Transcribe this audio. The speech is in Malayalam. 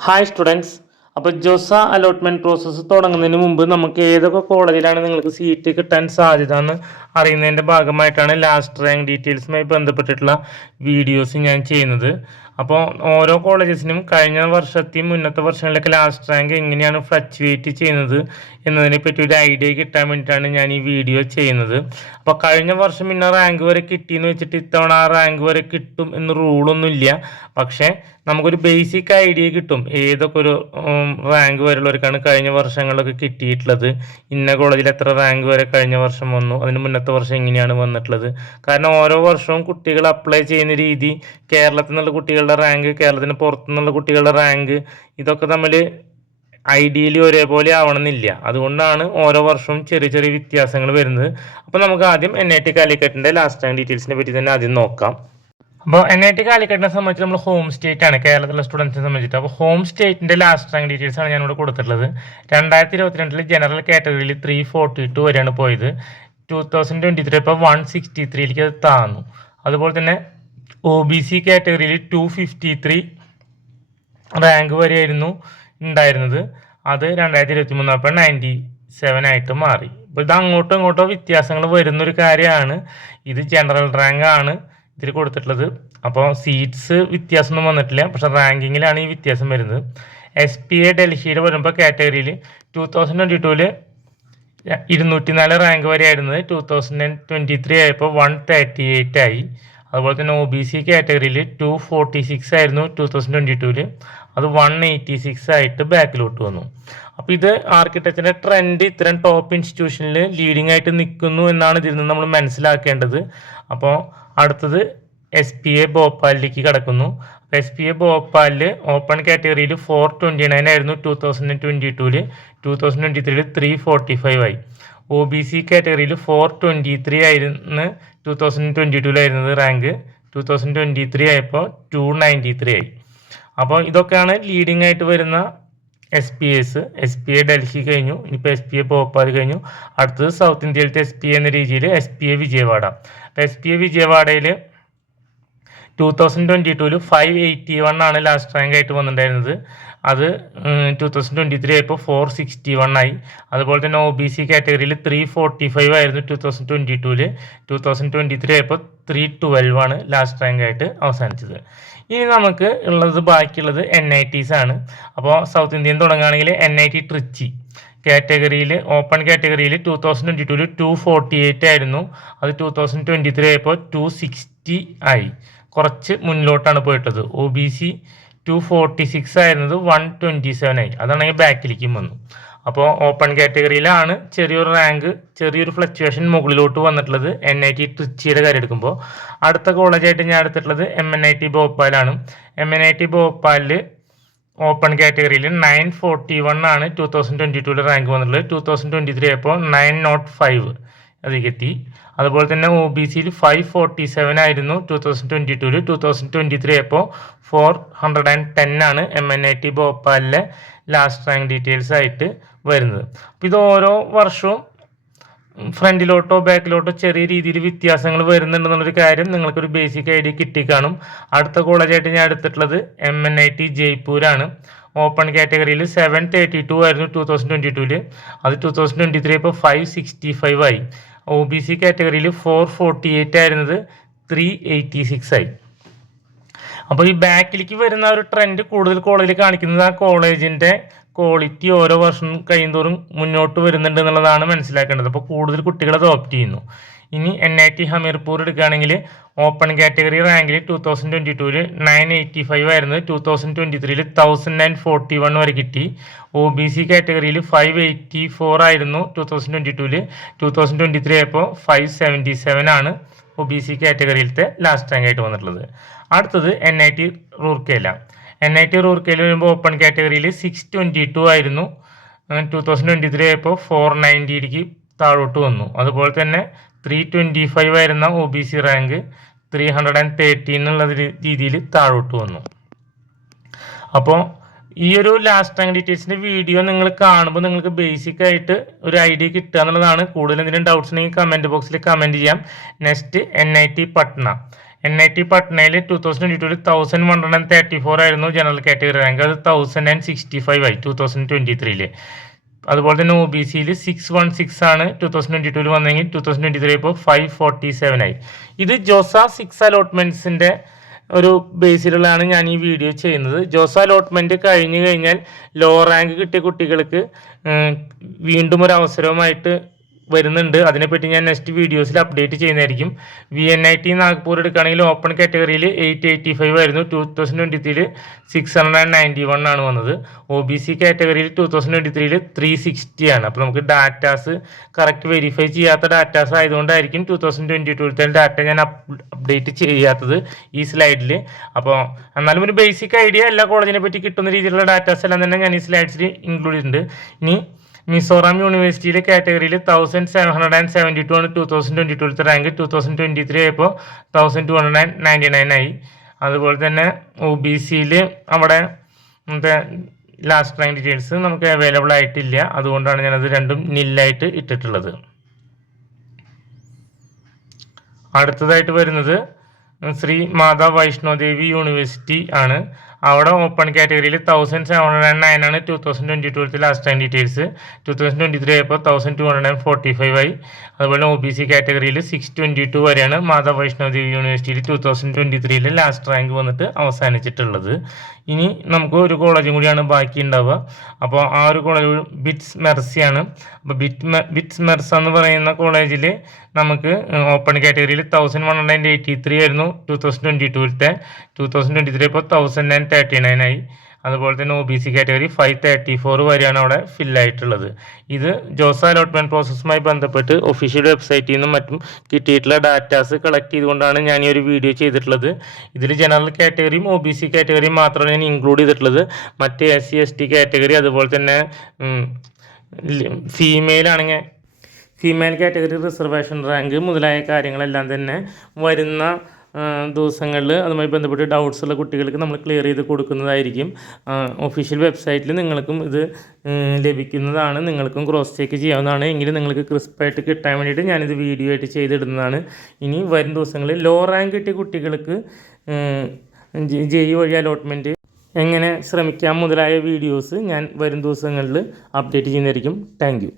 Hi students. അപ്പോൾ ജോസ അലോട്ട്മെൻറ്റ് പ്രോസസ്സ് തുടങ്ങുന്നതിന് മുമ്പ് നമുക്ക് ഏതൊക്കെ കോളേജിലാണ് നിങ്ങൾക്ക് സീറ്റ് കിട്ടാൻ സാധ്യത എന്ന് അറിയുന്നതിൻ്റെ ഭാഗമായിട്ടാണ് ലാസ്റ്റ് റാങ്ക് ഡീറ്റെയിൽസുമായി ബന്ധപ്പെട്ടിട്ടുള്ള വീഡിയോസ് ഞാൻ ചെയ്യുന്നത്. അപ്പോൾ ഓരോ കോളേജസിനും കഴിഞ്ഞ വർഷത്തെയും മുന്നത്തെ വർഷങ്ങളിലൊക്കെ ലാസ്റ്റ് റാങ്ക് എങ്ങനെയാണ് ഫ്ലക്ച്വേറ്റ് ചെയ്യുന്നത് എന്നതിനെ പറ്റി ഒരു ഐഡിയ കിട്ടാൻ വേണ്ടിയിട്ടാണ് ഞാൻ ഈ വീഡിയോ ചെയ്യുന്നത്. അപ്പോൾ കഴിഞ്ഞ വർഷം ഇന്ന റാങ്ക് വരെ കിട്ടിയെന്ന് വെച്ചിട്ട് ഇത്തവണ ആ റാങ്ക് വരെ കിട്ടും എന്ന് റൂളൊന്നുമില്ല. പക്ഷേ നമുക്കൊരു ബേസിക് ഐഡിയ കിട്ടും ഏതൊക്കെ ഒരു റാങ്ക് വരെയുള്ളവർക്കാണ് കഴിഞ്ഞ വർഷങ്ങളിലൊക്കെ കിട്ടിയിട്ടുള്ളത്, ഇന്ന കോളേജിൽ എത്ര റാങ്ക് വരെ കഴിഞ്ഞ വർഷം വന്നു, അതിന് മുന്നത്തെ വർഷം എങ്ങനെയാണ് വന്നിട്ടുള്ളത്. കാരണം ഓരോ വർഷവും കുട്ടികൾ അപ്ലൈ ചെയ്യുന്ന രീതി, കേരളത്തിൽ നിന്നുള്ള കുട്ടികളുടെ റാങ്ക്, കേരളത്തിന് പുറത്തുനിന്നുള്ള കുട്ടികളുടെ റാങ്ക്, ഇതൊക്കെ തമ്മിൽ ഐഡിയലി ഒരേപോലെ ആവണമെന്നില്ല. അതുകൊണ്ടാണ് ഓരോ വർഷവും ചെറിയ ചെറിയ വ്യത്യാസങ്ങൾ വരുന്നത്. അപ്പോൾ നമുക്ക് ആദ്യം NIT കാലിക്കറ്റിൻ്റെ ലാസ്റ്റ് റാങ്ക് ഡീറ്റെയിൽസിനെ പറ്റി തന്നെ ആദ്യം നോക്കാം. അപ്പോൾ NIT കാലിക്കറ്റിനെ സംബന്ധിച്ച് നമ്മൾ ഹോം സ്റ്റേറ്റ് ആണ് കേരളത്തിലെ സ്റ്റുഡൻസിനെ സംബന്ധിച്ചിട്ട്. അപ്പോൾ ഹോം സ്റ്റേറ്റിൻ്റെ ലാസ്റ്റ് റാങ്ക് ഡീറ്റെയിൽസ് ആണ് ഞാനിവിടെ കൊടുത്തിട്ടുള്ളത്. 2022 ജനറൽ കാറ്റഗറിയിൽ 342 വരെയാണ് പോയത്. 2023 ഇപ്പോൾ 163ലേക്ക് അത് താന്നു. അതുപോലെ തന്നെ OBC കാറ്റഗറിയിൽ 253 റാങ്ക് വരെയായിരുന്നു ഉണ്ടായിരുന്നത്. അത് 2023 അപ്പോൾ 97 ആയിട്ട് മാറി. അപ്പോൾ ഇത് അങ്ങോട്ടോ ഇങ്ങോട്ടോ വ്യത്യാസങ്ങൾ വരുന്നൊരു കാര്യമാണ്. ഇത് ജനറൽ റാങ്ക് ആണ് ഇതിൽ കൊടുത്തിട്ടുള്ളത്. അപ്പോൾ സീറ്റ്സ് വ്യത്യാസമൊന്നും വന്നിട്ടില്ല, പക്ഷേ റാങ്കിങ്ങിലാണ് ഈ വ്യത്യാസം വരുന്നത്. SPA ഡൽഹിയുടെ വരുമ്പോൾ കാറ്റഗറിയിൽ 2022 204 റാങ്ക് വരെ ആയിരുന്നത് 2023 ആയപ്പോൾ 138 ആയി. അതുപോലെ തന്നെ OBC കാറ്റഗറിയിൽ 246 ആയിരുന്നു 2022, അത് 186 ആയിട്ട് ബാക്കിലോട്ട് വന്നു. അപ്പോൾ ഇത് ആർക്കിടെക്ചറിൻ്റെ ട്രെൻഡ് ഇത്തരം ടോപ്പ് ഇൻസ്റ്റിറ്റ്യൂഷനിൽ ലീഡിംഗ് ആയിട്ട് നിൽക്കുന്നു എന്നാണ് ഇതിൽ നിന്ന് നമ്മൾ മനസ്സിലാക്കേണ്ടത്. അപ്പോൾ അടുത്തത് SPA ഭോപ്പാലിലേക്ക് കടക്കുന്നു. SPA ഭോപ്പാലിൽ ഓപ്പൺ കാറ്റഗറിയിൽ 429 ആയിരുന്നു 2022, 2023 345 ആയി. OBC കാറ്റഗറിയിൽ 423 ആയിരുന്നു 2022 റാങ്ക്, 2023 ആയപ്പോൾ 293 ആയി. അപ്പോൾ ഇതൊക്കെയാണ് ലീഡിംഗ് ആയിട്ട് വരുന്ന SPAs. SPA ഡൽഹി കഴിഞ്ഞു, ഇനിയിപ്പോൾ SPA ഭോപ്പാൽ കഴിഞ്ഞു. അടുത്തത് സൗത്ത് ഇന്ത്യയിലത്തെ SPA എന്ന രീതിയിൽ SPA വിജയവാഡ. അപ്പോൾ SPA വിജയവാഡയിൽ 2022 581 ആണ് ലാസ്റ്റ് റാങ്ക് ആയിട്ട് വന്നിട്ടുണ്ടായിരുന്നത്. അത് 2023 ആയപ്പോൾ 461 ആയി. അതുപോലെ തന്നെ OBC കാറ്റഗറിയിൽ 345 ആയിരുന്നു 2022, 2023 ആയപ്പോൾ 312 ആണ് ലാസ്റ്റ് റാങ്ക് ആയിട്ട് അവസാനിച്ചത്. ഇനി നമുക്ക് ഉള്ളത് ബാക്കിയുള്ളത് NITs ആണ്. അപ്പോൾ സൗത്ത് ഇന്ത്യൻ തുടങ്ങുകയാണെങ്കിൽ NIT ട്രിച്ചി കാറ്റഗറിയിൽ ഓപ്പൺ കാറ്റഗറിയിൽ 2022 248 ആയിരുന്നു, അത് 2023 ആയപ്പോൾ 260 ആയി. കുറച്ച് മുന്നിലോട്ടാണ് പോയിട്ടുള്ളത്. OBC 246 ആയിരുന്നത് 127 ആയി, അതാണെങ്കിൽ ബാക്കിലേക്കും വന്നു. അപ്പോൾ ഓപ്പൺ കാറ്റഗറിയിലാണ് ചെറിയൊരു റാങ്ക്, ചെറിയൊരു ഫ്ലക്ച്വേഷൻ മുകളിലോട്ട് വന്നിട്ടുള്ളത് NIT ട്രിച്ചിയുടെ കാര്യം എടുക്കുമ്പോൾ. അടുത്ത കോളേജായിട്ട് ഞാൻ എടുത്തിട്ടുള്ളത് MNIT ഭോപ്പാലാണ്. MNIT ഭോപ്പാലിൽ ഓപ്പൺ കാറ്റഗറിയിൽ 941 ആണ് 2022 റാങ്ക് വന്നിട്ടുള്ളത്, 2023 ആയപ്പോൾ 905 അതിലെത്തി. അതുപോലെ തന്നെ OBCയിൽ 547 ആയിരുന്നു 2022, 2023 ആയപ്പോൾ 410 ആണ് MNIT ഭോപ്പാലിലെ ലാസ്റ്റ് റാങ്ക് ഡീറ്റെയിൽസ് ആയിട്ട് വരുന്നത്. അപ്പോൾ ഇത് ഓരോ വർഷവും ഫ്രണ്ടിലോട്ടോ ബാക്കിലോട്ടോ ചെറിയ രീതിയിൽ വ്യത്യാസങ്ങൾ വരുന്നുണ്ടെന്നുള്ളൊരു കാര്യം നിങ്ങൾക്കൊരു ബേസിക് ഐഡിയ കിട്ടിക്കാണും. അടുത്ത കോളേജായിട്ട് ഞാൻ എടുത്തിട്ടുള്ളത് MNIT ജയ്പൂരാണ്. ഓപ്പൺ കാറ്റഗറിയിൽ 732 ആയിരുന്നു 2022, അത് 2023 ഇപ്പോൾ 565 ആയി. OBC കാറ്റഗറിയിൽ 448 ആയിരുന്നത് 386 ആയി. അപ്പോൾ ഈ ബാക്കിലേക്ക് വരുന്ന ഒരു ട്രെൻഡ് കൂടുതൽ കോളേജിൽ കാണിക്കുന്നത് ആ കോളേജിൻ്റെ ക്വാളിറ്റി ഓരോ വർഷം കഴിയുന്തോറും മുന്നോട്ട് വരുന്നുണ്ട് എന്നുള്ളതാണ് മനസ്സിലാക്കേണ്ടത്. അപ്പോൾ കൂടുതൽ കുട്ടികൾ അത് ഓപ്റ്റ് ചെയ്യുന്നു. ഇനി NIT ഹമീർപൂർ എടുക്കുകയാണെങ്കിൽ ഓപ്പൺ കാറ്റഗറി റാങ്കിൽ 2022 985 ആയിരുന്നു, 2023 1041 വരെ കിട്ടി. OBC കാറ്റഗറിയിൽ 584 ആയിരുന്നു 2022, 2023 ആയപ്പോൾ 577 ആണ് OBC കാറ്റഗറിയിലത്തെ ലാസ്റ്റ് റാങ്ക് ആയിട്ട് വന്നിട്ടുള്ളത്. അടുത്തത് NIT റൂർക്കേല. NIT റൂർക്കേല വരുമ്പോൾ ഓപ്പൺ കാറ്റഗറിയിൽ 622 ആയിരുന്നു, 2023 ആയപ്പോൾ 490ലേക്ക് താഴോട്ട് വന്നു. അതുപോലെ തന്നെ 325 ആയിരുന്ന OBC റാങ്ക് 313 എന്നുള്ള രീതിയിൽ താഴോട്ട് വന്നു. അപ്പോൾ ഈ ഒരു ലാസ്റ്റ് റാങ്ക് ഡീറ്റെയിൽസിൻ്റെ വീഡിയോ നിങ്ങൾ കാണുമ്പോൾ നിങ്ങൾക്ക് ബേസിക് ആയിട്ട് ഒരു ഐഡിയ കിട്ടുക എന്നുള്ളതാണ്. കൂടുതൽ എന്തെങ്കിലും ഡൗട്ട്സ് ഉണ്ടെങ്കിൽ കമൻറ്റ് ബോക്സിൽ കമൻറ്റ് ചെയ്യാം. Next NIT Patna. NIT പട്നയിൽ 2022 1134 ആയിരുന്നു ജനറൽ കാറ്റഗറി റാങ്ക്. അത് 1065 ആയി 2023. അതുപോലെ തന്നെ OBCയിൽ 616 ആണ് 2022 വന്നെങ്കിൽ 2023 ഇപ്പോൾ 547 ആയി. ഇത് ജോസ 6 അലോട്ട്മെന്റ്സിന്റെ ഒരു ബേസിലുള്ളതാണ് ഞാൻ ഈ വീഡിയോ ചെയ്യുന്നത്. ജോസ അലോട്ട്മെന്റ് കഴിഞ്ഞു കഴിഞ്ഞാൽ ലോ റാങ്ക് കിട്ടിയ കുട്ടികൾക്ക് വീണ്ടും ഒരു അവസരവുമായിട്ട് വരുന്നുണ്ട്. അതിനെപ്പറ്റി ഞാൻ നെക്സ്റ്റ് വീഡിയോസിൽ അപ്ഡേറ്റ് ചെയ്യുന്നതായിരിക്കും. VNIT നാഗ്പൂർ എടുക്കുകയാണെങ്കിൽ ഓപ്പൺ കാറ്റഗറിയിൽ 885 ആയിരുന്നു, 2023 691 ആണ് വന്നത്. OBC കാറ്റഗറിയിൽ 2023 360 ആണ്. അപ്പോൾ നമുക്ക് ഡാറ്റാസ് കറക്റ്റ് വെരിഫൈ ചെയ്യാത്ത ഡാറ്റാസ് ആയതുകൊണ്ടായിരിക്കും 2022 ഡാറ്റ ഞാൻ അപ്ഡേറ്റ് ചെയ്യാത്തത് ഈ സ്ലൈഡിൽ. അപ്പോൾ എന്നാലും ഒരു ബേസിക് ഐഡിയ എല്ലാ കോളേജിനെ പറ്റി കിട്ടുന്ന രീതിയിലുള്ള ഡാറ്റാസ് എല്ലാം തന്നെ ഞാൻ ഈ സ്ലൈഡ്സിൽ ഇൻക്ലൂഡ് ചെയ്തിട്ടുണ്ട്. ഇനി മിസോറാം യൂണിവേഴ്സിറ്റിയിലെ കാറ്റഗറിയിൽ 1772 ആണ് 2022 റാങ്ക്. 2023 ആയപ്പോൾ 1299 ആയി. അതുപോലെ തന്നെ OBCയിൽ അവിടെ ലാസ്റ്റ് റാങ്ക് ഡീറ്റെയിൽസ് നമുക്ക് അവൈലബിൾ ആയിട്ടില്ല. അതുകൊണ്ടാണ് ഞാനത് രണ്ടും നില്ലായിട്ട് ഇട്ടിട്ടുള്ളത്. അടുത്തതായിട്ട് വരുന്നത് ശ്രീ മാതാ വൈഷ്ണോദേവി യൂണിവേഴ്സിറ്റി ആണ്. അവിടെ ഓപ്പൺ കാറ്റഗറിയിൽ 1709 ആണ് 2022 ലാസ്റ്റ് റാങ്ക് ഡീറ്റെയിൽസ്. 2023 ആയപ്പോൾ 1245 ആയി. അതുപോലെ OBC കാറ്റഗറിയിൽ 622 വരെയാണ് മാതാ വൈഷ്ണോദേവി യൂണിവേഴ്സിറ്റിയിൽ 2023 ലാസ്റ്റ് റാങ്ക് വന്നിട്ട് അവസാനിച്ചിട്ടുള്ളത്. ഇനി നമുക്ക് ഒരു കോളേജും കൂടിയാണ് ബാക്കി ഉണ്ടാവുക. അപ്പോൾ ആ ഒരു കോളേജ് ബിറ്റ്സ് മെർസിയാണ്. അപ്പോൾ ബിറ്റ്സ് മെർസ എന്ന് പറയുന്ന കോളേജിൽ നമുക്ക് ഓപ്പൺ കാറ്റഗറിയിൽ 1183 ആയിരുന്നു 2022. 2023 ഇപ്പോൾ 1039 ആയി. അതുപോലെ തന്നെ OBC കാറ്റഗറി 534 വരെയാണ് അവിടെ ഫില്ലായിട്ടുള്ളത്. ഇത് ജോസ അലോട്ട്മെന്റ് പ്രോസസ്സുമായി ബന്ധപ്പെട്ട് ഒഫീഷ്യൽ വെബ്സൈറ്റിൽ നിന്നും മറ്റും കിട്ടിയിട്ടുള്ള ഡാറ്റാസ് കളക്ട് ചെയ്തുകൊണ്ടാണ് ഞാൻ ഈ ഒരു വീഡിയോ ചെയ്തിട്ടുള്ളത്. ഇതിൽ ജനറൽ കാറ്റഗറിയും OBC കാറ്റഗറിയും മാത്രമാണ് ഞാൻ ഇൻക്ലൂഡ് ചെയ്തിട്ടുള്ളത്. മറ്റ് SC ST കാറ്റഗറി, അതുപോലെ തന്നെ ഫീമെയിൽ കാറ്റഗറി റിസർവേഷൻ റാങ്ക് മുതലായ കാര്യങ്ങളെല്ലാം തന്നെ വരുന്ന ദിവസങ്ങളിൽ അതുമായി ബന്ധപ്പെട്ട് ഡൗട്ട്സ് ഉള്ള കുട്ടികൾക്ക് നമ്മൾ ക്ലിയർ ചെയ്ത് കൊടുക്കുന്നതായിരിക്കും. ഒഫീഷ്യൽ വെബ്സൈറ്റിൽ നിങ്ങൾക്കും ഇത് ലഭിക്കുന്നതാണ്. നിങ്ങൾക്കും ക്രോസ് ചെക്ക് ചെയ്യാവുന്നതാണ്. എങ്കിലും നിങ്ങൾക്ക് ക്രിസ്പായിട്ട് കിട്ടാൻ വേണ്ടിയിട്ട് ഞാനിത് വീഡിയോ ആയിട്ട് ചെയ്തിടുന്നതാണ്. ഇനി വരും ദിവസങ്ങളിൽ ലോ റാങ്ക് കിട്ടിയ കുട്ടികൾക്ക് JEE വഴി അലോട്ട്മെൻറ്റ് എങ്ങനെ ശ്രമിക്കാം മുതലായ വീഡിയോസ് ഞാൻ വരും ദിവസങ്ങളിൽ അപ്ഡേറ്റ് ചെയ്യുന്നതായിരിക്കും. Thank you.